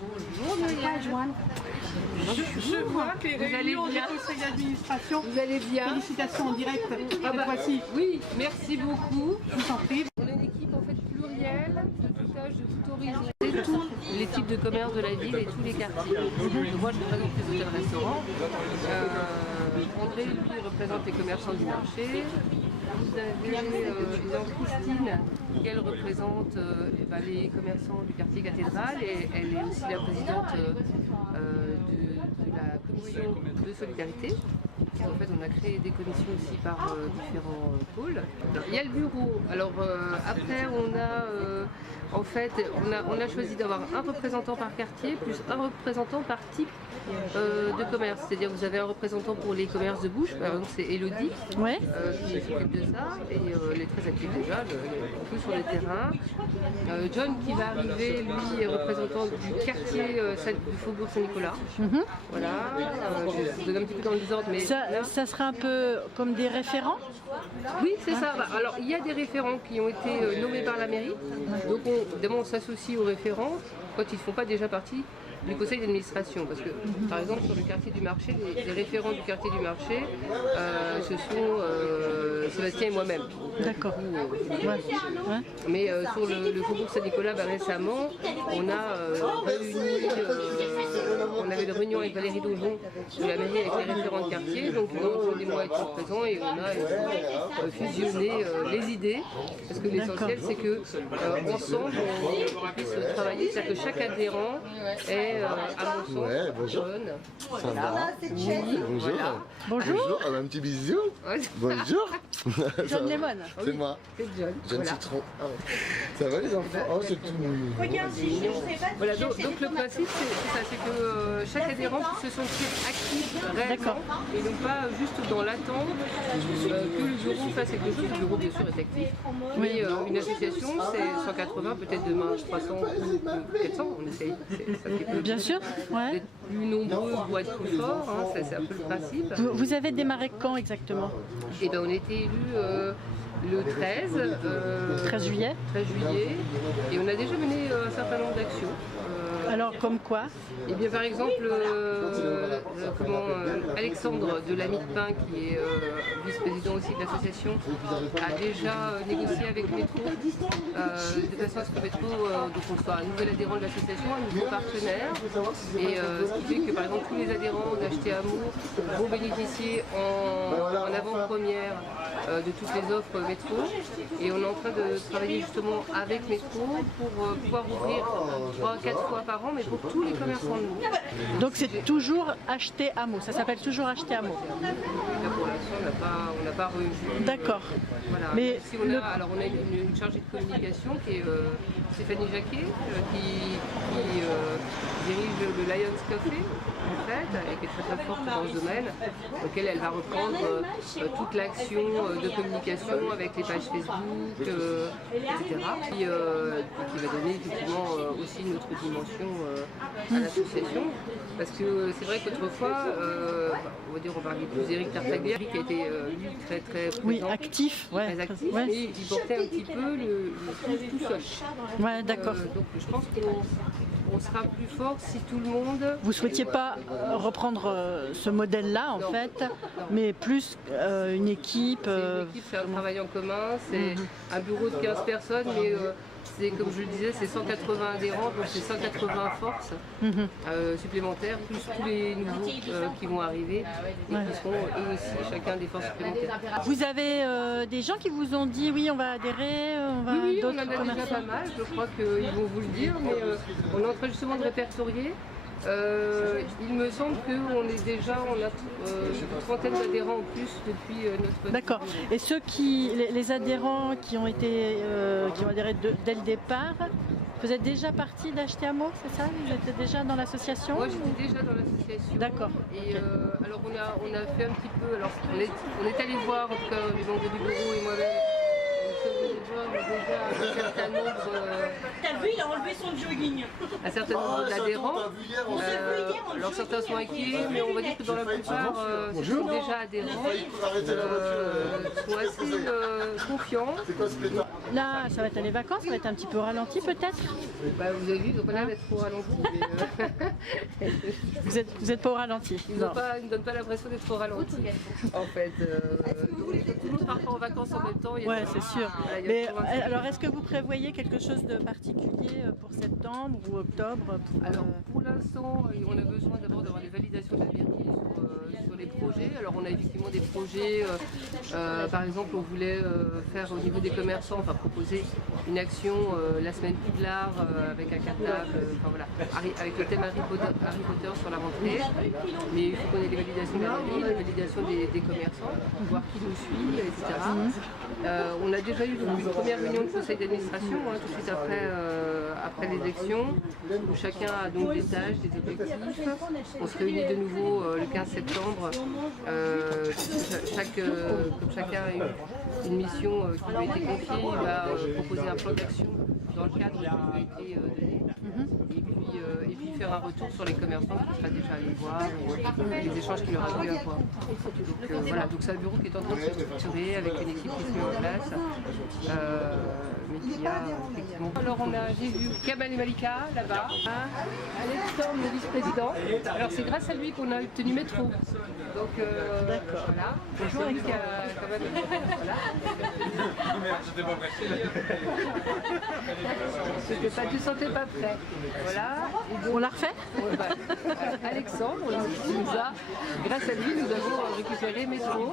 Bonjour Muriel. Je vois que les réunions du conseil d'administration. Vous allez bien? Félicitations en direct. Cette fois-ci. Oui, merci beaucoup. Je vous en prie. On est une équipe en fait plurielle, de tout âge, de tout origine, tous les types de commerces de la ville et tous les quartiers. Donc, moi je représente les hôtels-restaurants. André lui représente les commerçants du marché. Vous avez Christine, qu'elle représente les commerçants du quartier cathédrale et elle est aussi la présidente de la commission de solidarité. En fait, on a créé des commissions aussi par différents pôles. Il y a le bureau. Alors après, on a choisi d'avoir un représentant par quartier plus un représentant par type de commerce. C'est-à-dire vous avez un représentant pour les commerces de bouche, par exemple c'est Elodie qui s'occupe de ça et elle est très active déjà, beaucoup sur le terrain. John qui va arriver, lui est représentant du quartier du Faubourg Saint-Nicolas. Voilà, je vous donne un petit peu dans le désordre, mais ça sera un peu comme des référents? Oui, c'est ça. Alors il y a des référents qui ont été nommés par la mairie, donc on s'associe aux référents quand ils ne font pas déjà partie du conseil d'administration, parce que par exemple sur le quartier du marché, les référents du quartier du marché, ce sont Sébastien et moi-même. D'accord. Mais sur le Faubourg Saint-Nicolas, récemment, on a réuni, on avait une réunion avec Valérie Daujon de la mairie avec les référents de quartier, donc des mois étaient présents et on a fusionné les idées, parce que l'essentiel c'est que ensemble on puisse travailler, c'est-à-dire que chaque adhérent est à mon sens bonjour. jeune. Ça va? Oui, Bonjour. voilà. Bonjour. Un petit bisou. Ouais. Bonjour. John Lemon. C'est moi. C'est John. John Voilà. Citron. Ça va les enfants? Oh, c'est tout mignon. Voilà, donc le principe c'est ça, c'est que chaque adhérent puisse se sentir actif réellement et non pas juste dans l'attente que le bureau fasse quelque chose. Le bureau bien sûr est actif, mais une association c'est 180, peut-être demain 300 ou 400, on essaye. Ça fait peu. Bien sûr, ouais. D'être plus nombreux pour être plus fort, ça c'est un peu le principe. Vous avez démarré quand exactement? Et ben on a été élus le 13 juillet. 13 juillet, et on a déjà mené un certain nombre d'actions. Alors comme quoi? Et bien par exemple, Alexandre de l'Ami de Pain, qui est vice-président aussi de l'association, a déjà négocié avec Métro de façon à ce que Métro donc on soit un nouvel adhérent de l'association, un nouveau partenaire, et ce qui fait que par exemple tous les adhérents d'Acheter Amour vont bénéficier en avant-première de toutes les offres Métro, et on est en train de travailler justement avec Métro pour pouvoir ouvrir 3-4 fois par an, mais pour tous les commerçants de nous. Donc c'est toujours Acheter Hameau, ça s'appelle toujours Acheter Hameau. Là, pour l'instant, on n'a pas revu. D'accord. Voilà. Mais Si on a une chargée de communication qui est Stéphanie Jacquet, qui dirige le Lions Café, en fait, et qui est très très forte dans ce domaine, auquel elle va reprendre toute l'action de communication avec les pages Facebook, etc. Qui va donner effectivement aussi une autre dimension à l'association. Parce que c'est vrai qu'autrefois, on va dire, on parlait plus d'Éric Tartaglia, qui a été lui très très présent, oui, actif, ouais. très actif, et il portait un petit peu le tout seul. Ouais, d'accord. Donc je pense qu'on sera plus fort si tout le monde... Vous souhaitiez pas reprendre ce modèle-là en fait, mais plus une équipe. C'est une équipe, c'est un travail en commun, c'est un bureau de 15 personnes, mais c'est comme je le disais, c'est 180 adhérents, donc c'est 180 forces supplémentaires, plus tous les nouveaux qui vont arriver et qui seront eux aussi chacun des forces supplémentaires. Vous avez des gens qui vous ont dit oui on va adhérer, on va Oui, on en d'autres a déjà commerçants. pas mal, je crois qu'ils vont vous le dire, mais on est en train justement de répertorier. Il me semble qu'on est déjà, on a une trentaine d'adhérents en plus depuis notre... D'accord. Et ceux les adhérents qui ont adhéré dès le départ, vous êtes déjà parti d'Acheter Hameau, c'est ça? Vous étiez déjà dans l'association? Moi j'étais déjà dans l'association. D'accord. Et alors on a fait un petit peu, alors on est allé voir en tout cas les membres du bureau et moi-même. déjà un certain nombre, T'as vu, il a enlevé son jogging. d'adhérents. Alors certains sont inquiets, mais on va dire que dans la plupart sont déjà adhérents, sont assez confiants. Là, ça va être les vacances, ça va être un petit peu ralenti peut-être. Bah, vous avez vu, ils n'ont pas l'air d'être trop ralentis. Vous êtes pas au ralenti. Ils ne donnent pas l'impression d'être trop ralentis. En fait, tout le monde part pas en vacances en même temps. Ouais, c'est sûr. Mais alors, est-ce que vous prévoyez quelque chose de particulier pour septembre ou octobre Alors, pour l'instant, on a besoin d'abord d'avoir des validations de la mairie sur les projets. Alors, on a effectivement des projets, par exemple, on voulait faire au niveau des commerçants, enfin proposer une action la semaine Poudlard avec un cartable, enfin voilà, avec le thème Harry Potter sur la rentrée. Mais il faut qu'on ait les validations de la mairie, les validations des commerçants, pour voir qui nous suit, etc. On a déjà eu donc, une première réunion de conseil d'administration, tout de suite après l'élection, où chacun a donc des tâches, des objectifs. On se réunit de nouveau le 15 septembre. Comme chacun a une mission qui lui a été confiée, il va proposer un plan d'action dans le cadre qui lui a été donné. Et puis faire un retour sur les commerçants qui sera déjà allé voir, les échanges qu'il aura pu avoir. Donc voilà, donc c'est un bureau qui est en train de se structurer avec une équipe qui se met en place. Mais qui a effectivement. Alors j'ai vu Kamal et Malika là-bas, Alexandre, le vice-président. Alors c'est grâce à lui qu'on a obtenu métro. Donc voilà. Bonjour Alexandre. Tu ne sentais pas prêt. Voilà. Donc, on la refait Alexandre, grâce à lui, nous avons récupéré Métro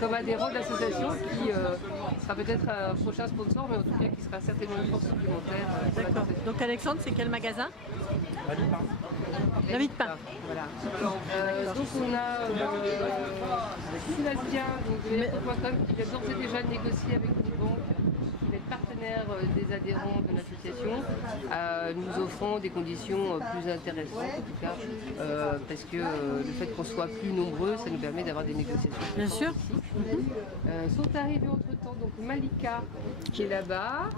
comme adhérent de l'association qui sera peut-être un prochain sponsor, mais en tout cas qui sera certainement une force supplémentaire. D'accord. Donc Alexandre, c'est quel magasin? La vie de pain. Voilà. Donc on a Sébastien de Lettre.com qui a d'ores et déjà négocié avec une banque qui va être partenaire des adhérents de l'association, nous offrant des conditions plus intéressantes en tout cas, parce que le fait qu'on soit plus nombreux, ça nous permet d'avoir des négociations. Bien sûr. Sont arrivés entre temps donc Malika qui est là-bas,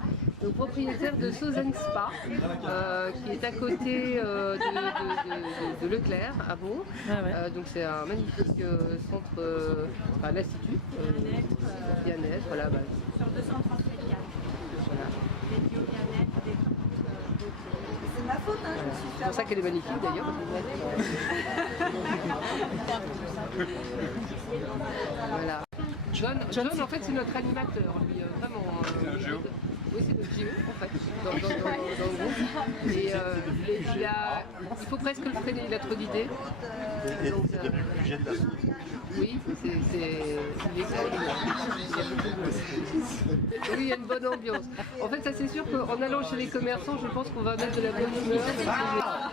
le propriétaire de Sozan Spa, qui est à côté de Leclerc à Vaud. Donc c'est un magnifique centre, l'institut bien-être, voilà. Sur 230 mètres carrés. Voilà. Dédié au bien-être, c'est ma faute, je me suis fait. C'est pour ça qu'elle est magnifique d'ailleurs. Voilà. John, en fait, c'est notre animateur, lui, vraiment. Oui, c'est notre Géo, en fait, dans le groupe. Et il faut presque le freiner, il a trop d'idées. Donc, oui, oui, il y a une bonne ambiance. En fait, ça c'est sûr qu'en allant chez les commerçants, je pense qu'on va mettre de la bonne humeur.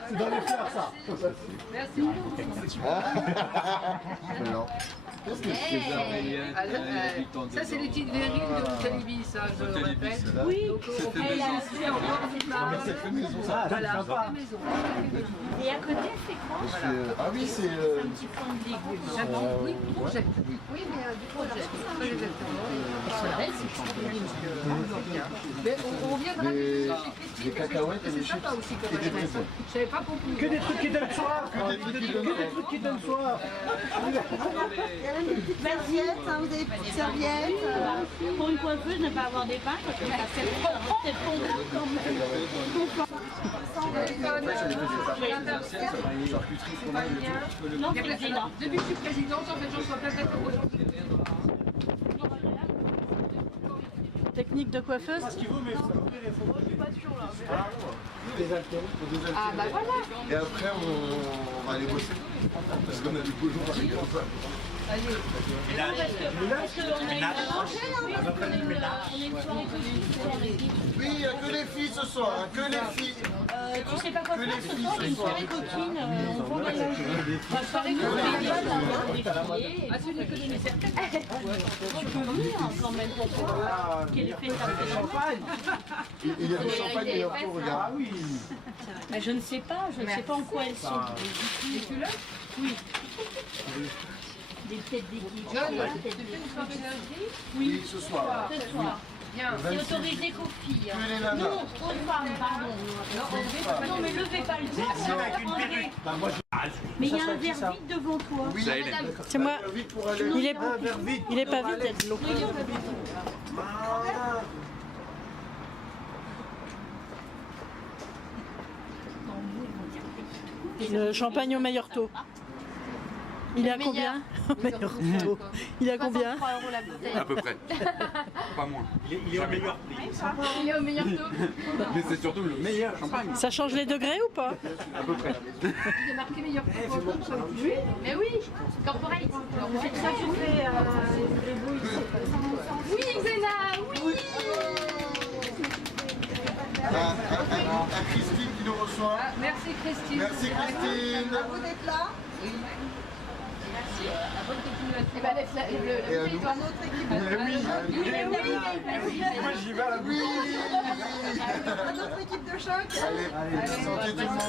Tu dois les faire ça. Merci. Non. Ça c'est les titres vériles de Talibi, ça je le répète. Oui. Donc on fait ici encore des marques. Voilà, des maisons. Et à côté, c'est quoi? Ah oui, c'est... Un petit point de ligue. Oui, projet. Oui, mais du projet. Pas exactement. Mais on viendra chez Christine. Les cacahuètes et les chips. Sympa aussi comme adresse. Je n'avais pas compris. Que des trucs qui donnent soif, que des trucs qui donnent soif. Une petite serviette, vous avez une petite serviette. Pour une coiffeuse, ne pas avoir des pains, parce que ça c'est non, président. Depuis que je suis présidente, en fait, j'en sois pas d'accord aujourd'hui. Technique de coiffeuse. Ah bah voilà. Et après, on va aller bosser. Parce qu'on a du beau jour avec toi. Allez. Parce qu'on a une mangée, on est une soirée coquine. Oui, il n'y a que les filles ce soir, hein, que les filles. Tu sais pas quoi faire ce soir, une soirée coquine, on va mélanger. Une soirée coquine, Ah, c'est une économie certaine. tu peux venir quand même pour voir quel effet ça fait. Il y a du champagne d'ailleurs pour regarder. Ah oui. Mais je ne sais pas en quoi elles sont. Et tu l'as? Oui. Des têtes d'équipe. John, tu fais une soirée d'énergie? Oui, ce soir. Ce soir. Bien. C'est autorisé qu'aux filles. Que les Non, nanas. aux femmes, pardon. Non, mais levez pas le dos. André. Mais il y a un verre vide devant toi. Oui, C'est moi. vite pour aller. Il est pas vide, il y a de l'eau. Le champagne au meilleur taux. Il est à combien? Meilleur taux. Il est à combien? 3 € la bouteille. À peu près. Pas moins. Il est au meilleur prix. Il est au meilleur taux. Mais c'est surtout le meilleur champagne. Ça change les degrés ou pas? À peu près. Il est marqué meilleur taux. Mais oui, corporate. Ça, tu fais Oui, Xena, oui. À Christine qui nous reçoit. Ah, merci Christine. Merci Christine. vous d'être là. Bonne continuation. Et bah laisse Et à nous. Notre équipe Moi j'y vais à la bouille. notre équipe de choc. Allez, santé tout le monde.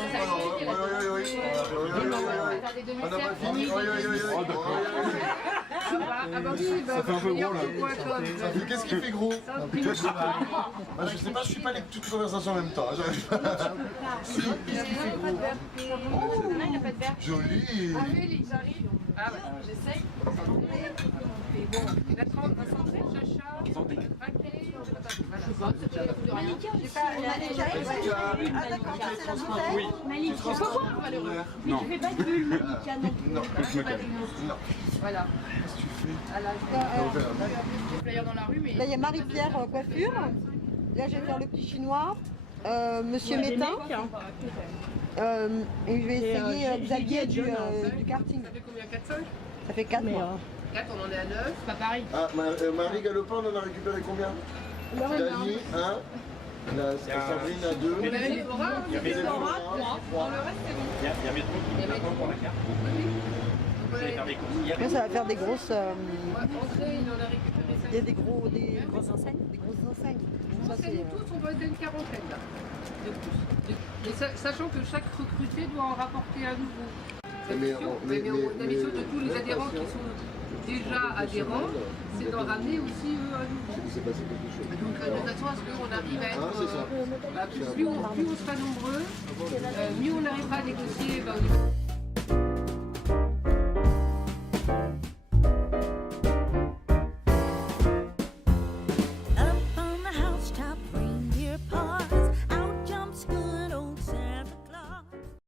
On n'a pas fini. Ah bah oui, bah, Ça fait un peu gros là. Qu'est-ce qui fait gros? Je sais pas, je suis pas les toutes les conversations en même temps. J'arrive pas. Si, qu'est-ce qui fait gros? Non, il n'a pas de verre. Joli. Amélie, j'arrive. Ah ouais, j'essaye. Bon, la 30, la santé, Chacha, Raquel, voilà. Je sais pas, c'est rien. J'ai pas Ah d'accord, ça c'est la bouteille. Malika. Non. Tu fais pas de bulle, Malika, non plus. Non, Je me calme. Voilà. qu'est-ce que tu fais? À la des flyers dans la rue, mais. Là, il y a Marie-Pierre Coiffure. Là, je vais faire le petit chinois. Monsieur Métain. Et je vais essayer Xavier du karting. Ça fait combien? 4-5? Ça fait 4 mois. 4, on en est à 9. Pas pareil. Ah, Marie Galopin, on en a récupéré combien? Dani, 1. Sabrine à 2. Mais même les bras, Il y a Métro. dans le reste, c'est bon. Il y a Métro qui m'attend pour la carte. Vous allez faire des courses hier. Là, ça va faire des grosses. Entrée, il en a récupéré 5. Il y a des grosses enseignes. Des grosses enseignes. Ça, C'est c'est, nous tous, on doit être une quarantaine là. De plus. Mais sachant que chaque recruté doit en rapporter à nouveau. Mais La mission de tous les adhérents qui sont déjà adhérents, c'est d'en ramener aussi eux à nouveau. Il s'est passé quelque chose. Donc de façon à ce qu'on arrive à être. Ah, c'est ça. Plus on sera nombreux, mieux on arrivera à négocier au niveau.